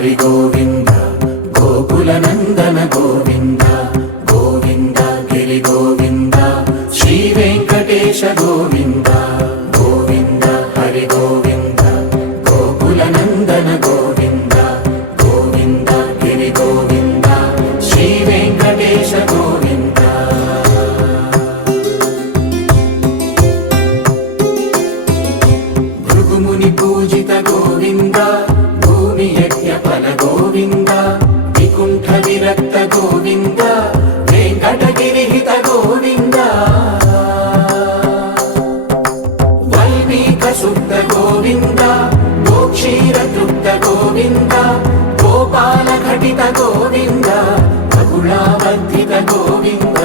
హరి గోవింద గోకుల నందన గోవింద గోవింద గిరి గోవింద శ్రీ వెంకటేశ గోవింద గోవింద హరి గోవింద గోకుల నందన గోవింద గోవింద గిరి గోవింద శ్రీ వెంకటేశ గోవింద భృగుముని పూజిత గోవింద భూమి యజ్ఞ ఫల గోవింద వికుంఠ విరక్త గోవింద వెంకటగిరిహిత గోవింద వల్మీక శుద్ధ గోవింద గోక్షీర తృప్త గోవింద గోపాల ఘటిత గోవింద బహుళావర్ధిత గోవింద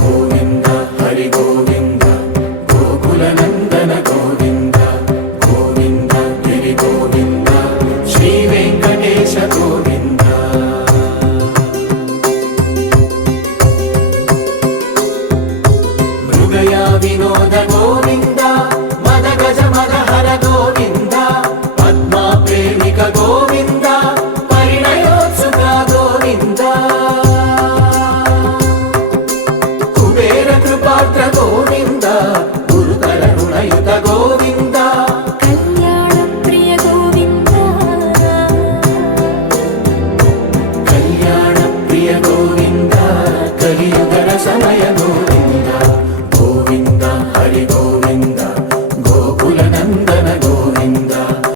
గోవింద హరి గోవింద గోకుల నందన గోవింద గోవింద గిరి గోవింద శ్రీ వెంకటేశ గోవింద మృగయ వినోద గోవింద మద గజ మద హర గోవింద పద్మా ప్రేమిక గోవింద పరిణయోత్సుక గోవింద కుబేర కృపాత్ర గోవింద